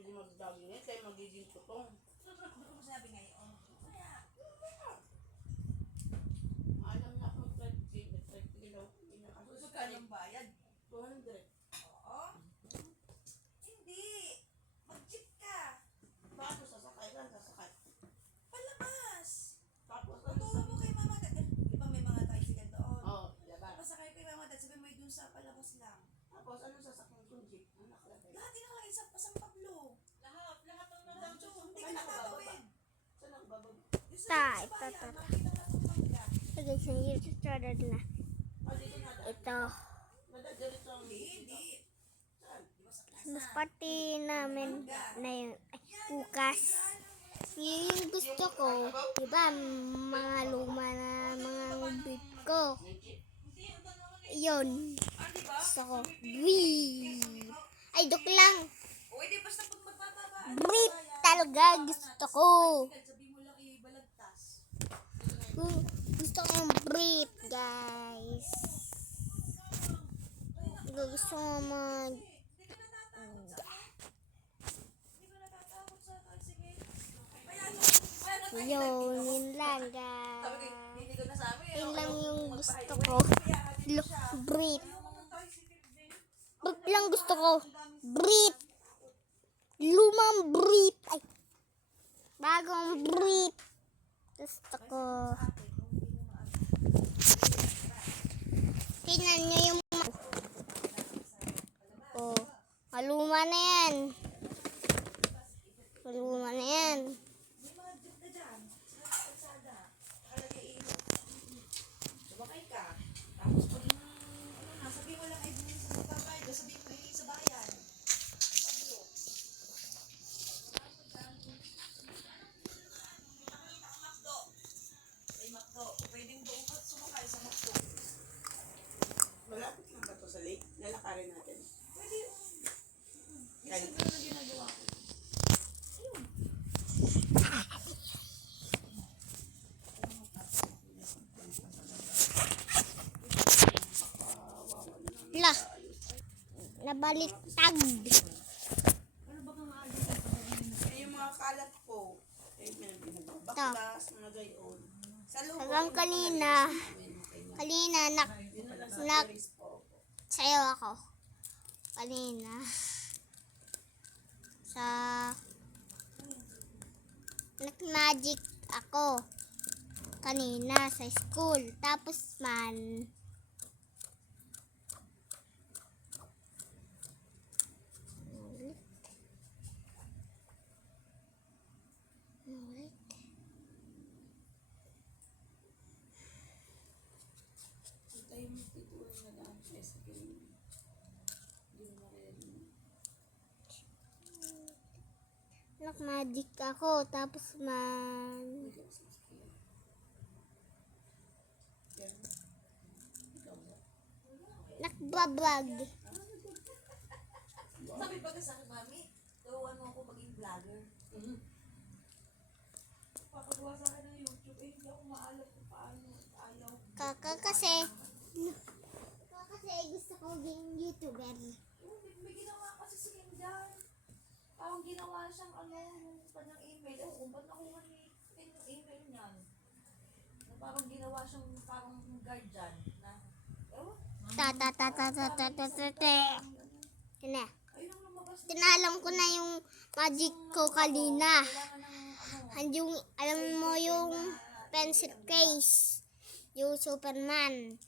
pwede mag-jogging yan, kaya magiging tutong. Ano ko sabi ngayon? Kaya, Alam na ako, 30 daw. magkano ang bayad? 200. Oo. Hindi. Mag-jeep ka. Paano sasakay lang, sasakay. Palabas. Tapos, Tutulong mo kay mama dad. Di ba may mga tricycle doon? Oo, labas. Tapos sakay kay mama dad, sabi mo dun sa palabas lang. Tapos, ano sasakyan kong jeep? Ang nakalagay. Lahat din nakalagay sa Pasang Pablo. Lahat ng nandun. Hindi ka Ay, natatawid. Saan ang babag? Yung sa ito. bayan, makikita na itong mangga. Sige, sige, tutorial na. Ah, dito na. Ito. Nadadiretso ang Hindi. Saan? Di ba sa Mas party namin na yun. Ay, bukas. Yun yung gusto ko. Diba, mga luma na mga bit ko. May jeep. Yun. di ba? Gusto ko. Wee! Ay, dok lang. O, hindi basta pag magbababa. Brief talaga gusto ko. Sabi mo lang ibalagtas. Gusto ko yung brief, guys. Gusto ko mag... Hindi ka natatakot sa Hindi ka natatakot sa tricycle. Yun lang, Sabi guys. ko, hindi ko nasabi. Yun lang yung gusto ko. Brief. Brief lang gusto ko. Brief. Lumang brief. Ay. Bagong brief. Gusto ko. Tingnan nyo yung... Oh. Maluma na yan. Maluma na yan. May mga jeep na dyan. Sa kalsada. Nakalagay Sumakay ka. Tapos pag sabihin mo lang ay bumili sa babae. Sabihin mo sa bayan. Pablo. Makdo. May Makdo. Pwedeng doon ka sumakay sa Makdo. Malapit lang ba ito sa lake? Lalakarin natin. Pwede yung... Kahit Minsan na ginagawa ko. La. Nabaliktad. Eh, yung mga kalat po, eh, may pinagbabaklas, mga gayon. Sa loob, Hanggang kanina. Kanina, yun na lang sa nak- tourist po. sayo ako. Kanina. Sa... Nag-magic ako. Kanina sa school. Tapos man... Tayo mo pituloy na daan siya sa kilin. Hindi mo maririnig. Nag-magic ako. Tapos man... Ikaw sa sasakyan. Yan. Ikaw ba? Nagbablog. Sabi ba ka sa akin, mami? Turuan mo ako maging vlogger. Papagawa sa akin ng YouTube. Eh, hindi ako maalam kung paano. Ayaw. Kasi gusto ko maging YouTuber. May ginawa kasi si Kim dyan. Parang ginawa siyang yung kanyang email. Kung ba't nakuha ni Kim yung email niyan? Parang ginawa siyang parang guardian na, Tina. ayun ang lumabas. Tinalam ko na yung magic ko kanina. Kailangan ng Yung, alam mo yung pencil case. Yung Superman.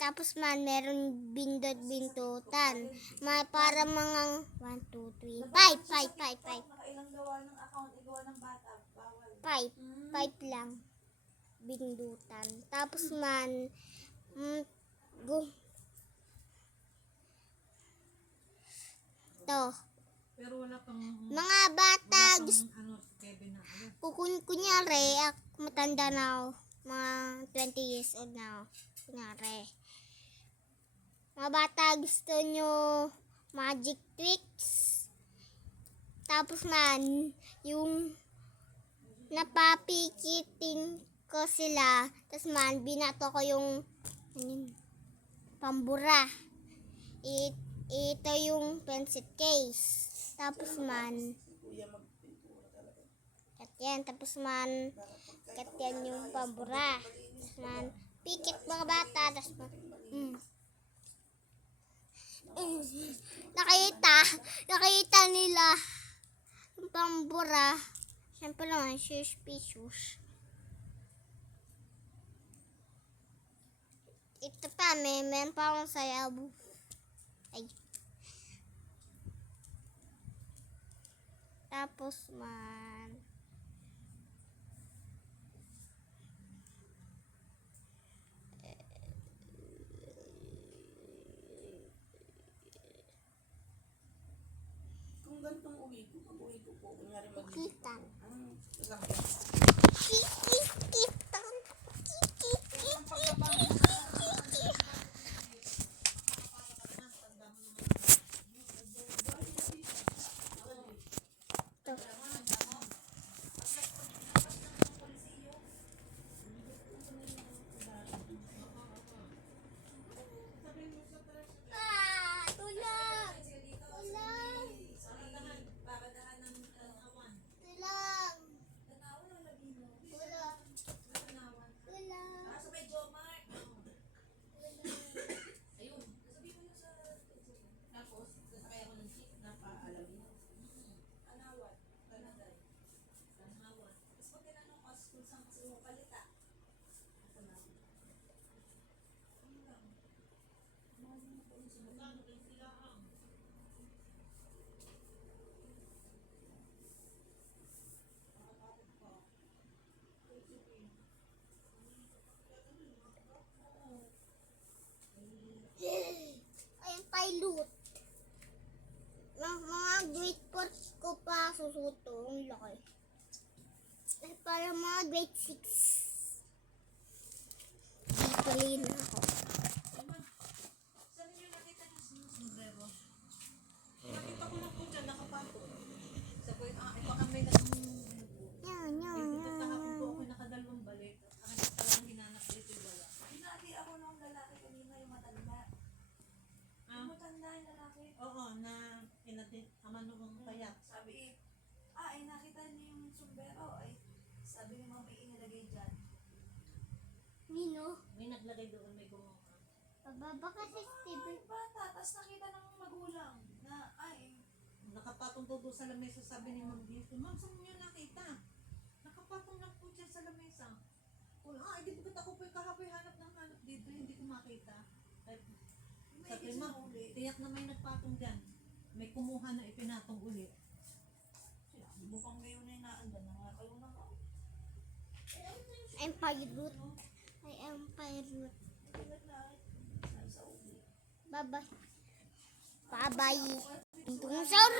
Tapos man, meron bindot-bintutan. May para mga 1, 2, 3, 5, 5, 5, 5. Nakailang gawa ng account, igawa ng bata. Bawal. 5 lang. Bindutan. Tapos man, to. Pero wala pang Mga bata, Kevin na kunyari, matanda na ako. Mga 20 years old na ako. Kunyari. Mga bata, gusto nyo magic tricks. Tapos man, yung napapikitin ko sila. Tapos man, binato ko yung pambura. Ito yung pencil case. Tapos man, kuya magpintura talaga. Kat yan, tapos man, Para pag kat yan yung pambura. Tapos man, pikit mga bata, tapos man, nakita nila yung pambura. Siyempre naman, suspicious. Ito pa, meron pa akong sayaw. Ay. Tapos man, Kung ganitong uwi ko, pag-uwi ko po, kunyari kita. ang sasakyan. Tulang! Sabay Jomar. Ayun. Sabi mo na sa... Tapos, sasakay ako ng jeep. Napaalam mo. Anawan. Kanagay. Anawan. Tapos pag tinanong ko, kung saan kasi mo palita. Asa na? Ano lang? Ano na po yung sinabi? Ayun, pilot. Mga grade 4 ko pa susuto. Ang laki. Ay, para mga grade 6. Tuloy na ako. Saan niyo nakita ng sombrero? Nakita ko lang po dyan, nakapatong. Sabi ko, baka may Yan, yan, Dito kahapon yan. po ako nakadalawang balik. Ang talagang hinanap dito wala. Hinati ako nung lalaki kanina yung matanda. Yung matanda yung lalaki. Oo, na inati, ama nung payak. Sabi nakita niyo yung sombrero. Ay, sabi ni mama, inilagay dyan. Nino? May naglagay doon, may gumawa. Pababa kasi Steve. Ay, bata. Tapos nakita ng magulang na, nakapatong po doon sa lamesa. Sabi ni ma'am dito, ma'am, saan niyo nakita? Nakapatong lang po dyan sa lamesa. Hindi ko ako po yung kahapoy hanap ng hanap dito. Hindi ko makita. Sabi ma'am, tiyak na may nagpatong dyan. May kumuha na ipinatong ulit. Mukhang ngayon na inaandan na nga kayo na ako. I'm pilot. I am pilot. Bye-bye. Bye-bye. Dinosaur!